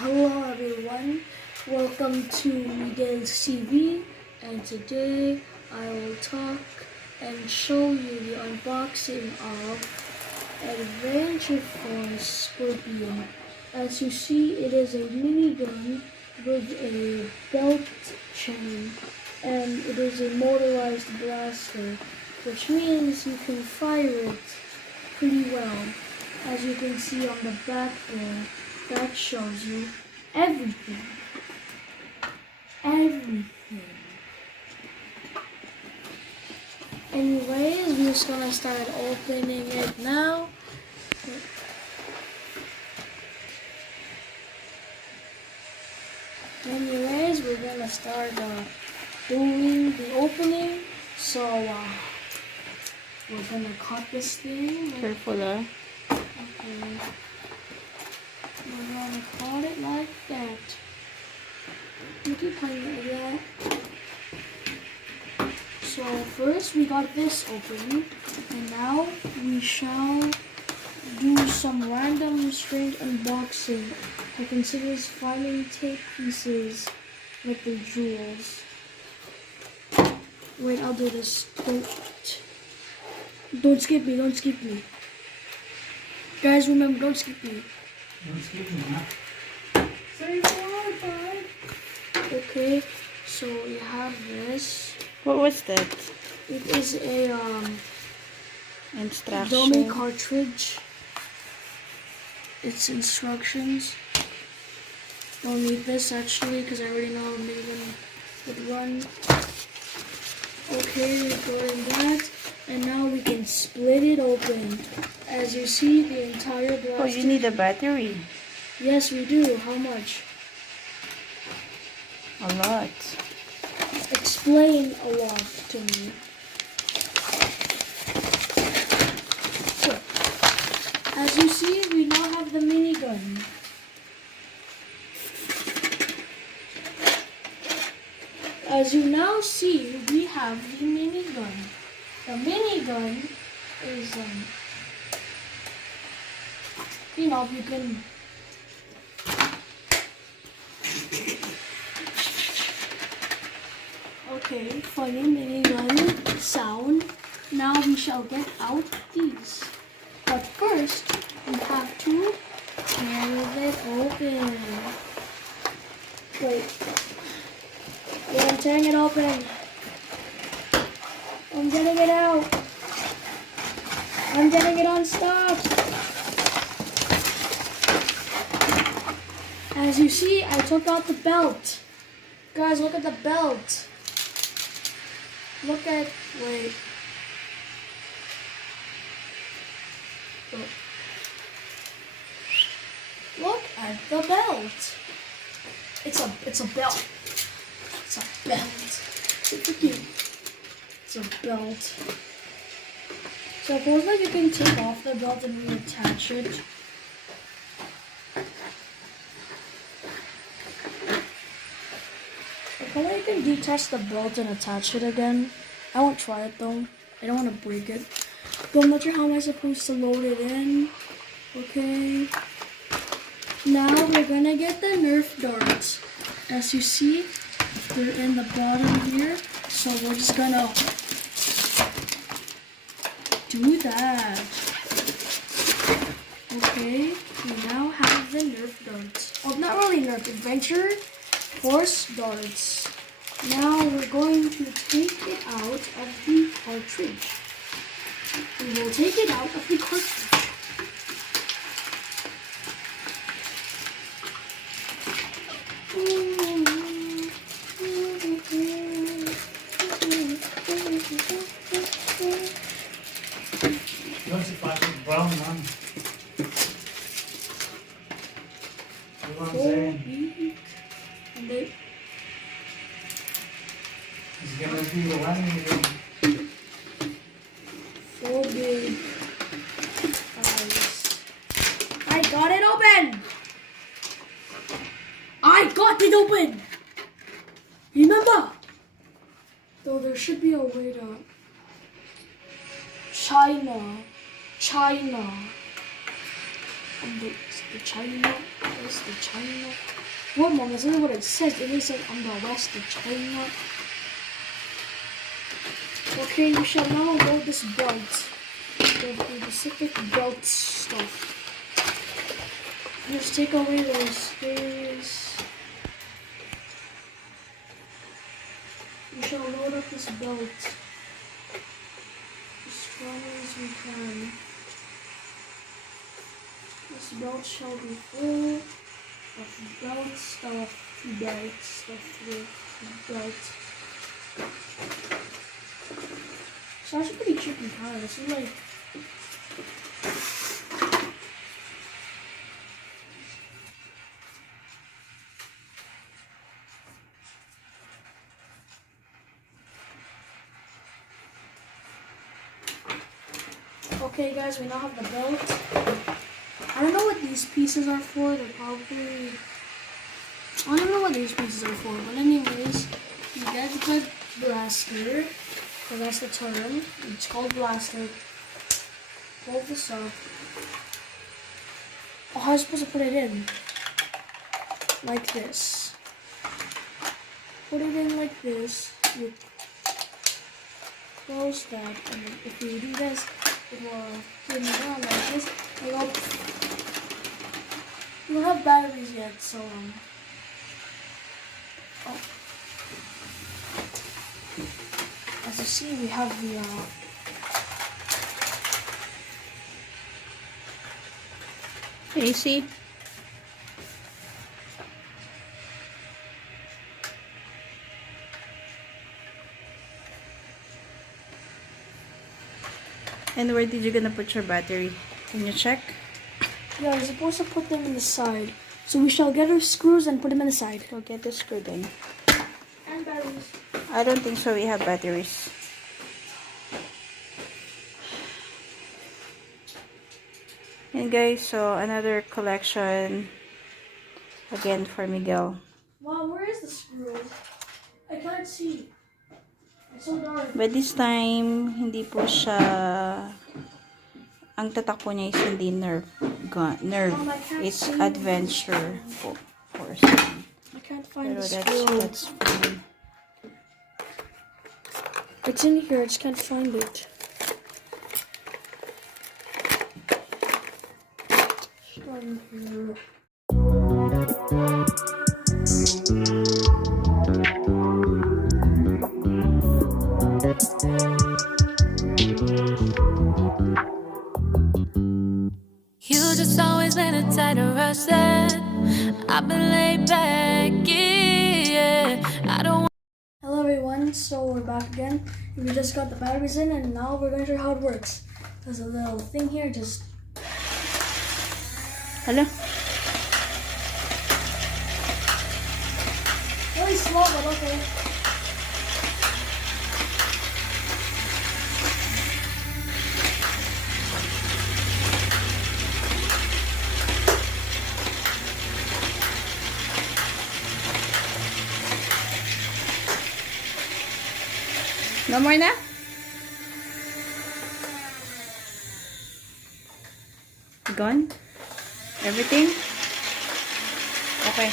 Hello everyone, welcome to Miguel's TV, and today I will talk and show you the unboxing of Adventure Force Scorpion. As you see, it is a minigun with a belt chain, and it is a motorized blaster, which means you can fire it pretty well. As you can see on the back there, that shows you everything. Anyways, we're just gonna start opening it now. Anyways, we're gonna start doing the opening. So we're gonna cut this thing. Careful, Okay. We're gonna cut it like that. You can cut it like that. So first we got this open, and now we shall do some random strange unboxing. I consider this finding tape pieces like the jewels. Wait, I'll do this. Don't skip me, don't skip me. Guys, remember, don't skip me. Don't skip me, huh? Say bye, bye. Okay, so you have this. What was that? It is a Instruction. dummy cartridge. It's instructions. Don't need this actually because I already know how minigun would run. Okay, go in that, and now we can split it open. As you see, the entire blaster. Oh, you need a battery. Yes, we do. How much? A lot. Explain a lot to me. So, as you see, we now have the minigun. As you now see, we have the minigun. The minigun is, you know, you can okay, funny minigun sound. Now we shall get out these. But first, we have to tear it open. Wait. Yeah, I'm tearing it open. I'm getting it out. I'm getting it unstuck. As you see, I took out the belt. Guys, look at the belt. Look at, wait. Oh. Look at the belt. It's a belt. It's a belt. It's a belt. So supposedly you can take off the belt and reattach it. Hopefully you can detach the belt and attach it again. I won't try it though. I don't want to break it. But I'm not sure how am I supposed to load it in. Okay. Now we're gonna get the Nerf darts. As you see, they're in the bottom here. So we're just gonna do that. Okay, we now have the Nerf darts. Oh, not really Nerf, Adventure Force darts. Now we're going to take it out of the cartridge. We will take it out of the cartridge. Once if I put brown one. That's what I'm 4 saying. big. And they It's gonna be the one million. 4 big eyes. I got it open! I got it open! Remember? Though there should be a way to... China. The China. Where's the China? What, Mom? That's not what it says. It is like on the west of China. Okay, we shall now load this belt. The Pacific belt stuff. Just take away those space. We shall load up this belt as strong as we can. This belt shall be full of belt stuff with belt. It's actually pretty cheap in Canada. This is like okay, guys, we now have the belt. I don't know what these pieces are for. They're probably... I don't know what these pieces are for. But anyways, you get the blaster. So that's the term. It's called blaster. Hold this up. Oh, how am I supposed to put it in? Like this. Put it in like this. You close that. And if you do this, it will spin around like this. We don't have batteries yet, so oh. As you see, we have the AC. And where did you gonna put your battery? Can you check? Yeah, we're supposed to put them in the side. So we shall get our screws and put them in the side. Go get the screw then. And batteries. I don't think so. We have batteries. And guys, so another collection again for Miguel. Wow, where is the screw? I can't see. It's so dark. But this time, hindi po siya, ang tatak po niya is hindi nerf. Nerf. It's adventure po. I can't find Pero the screw. that's fine. It's in here, I just can't find it. Starting here. You just always been a tight rush that I've been laid back, yeah. I don't. Hello everyone, so we're back again. We just got the batteries in and now we're going to show you how it works. There's a little thing here, just... Hello? Really small, but okay. No more na? Gone? Everything? Okay.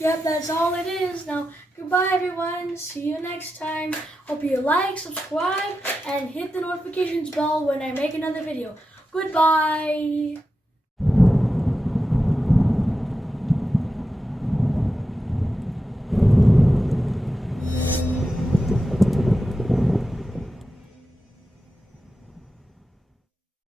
Yep, that's all it is. Now, goodbye everyone. See you next time. Hope you like, subscribe, and hit the notifications bell when I make another video. Goodbye.